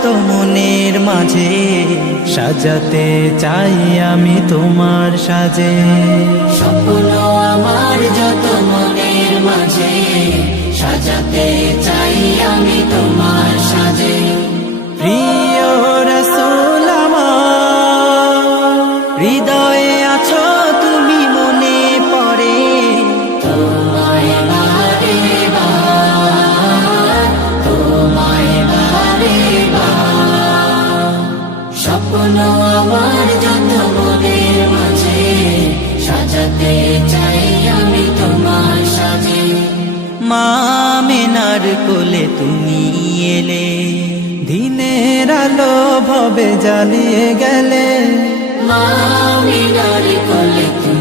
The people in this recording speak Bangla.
যত মনের মাঝে সাজাতে চাই আমি তোমার সাজে। স্বপ্ন আমার যত মনের মাঝে সাজাতে চাই আমি তোমার সাজে। প্রিয় রাসূল আমার, হৃদয়ে আছো তুমি, মনে পড়ে তোমায় বারে বার, তোমায় বারে বার। স্বপ্ন আমার যত মনের মাঝে সাজাতে চাই আমি তোমার সাজে। মা আমিনার কোলে তুমি এলে, দিনের আলো ভবে জ্বালিয়ে গেলে। মা আমিনার কোলে তুমি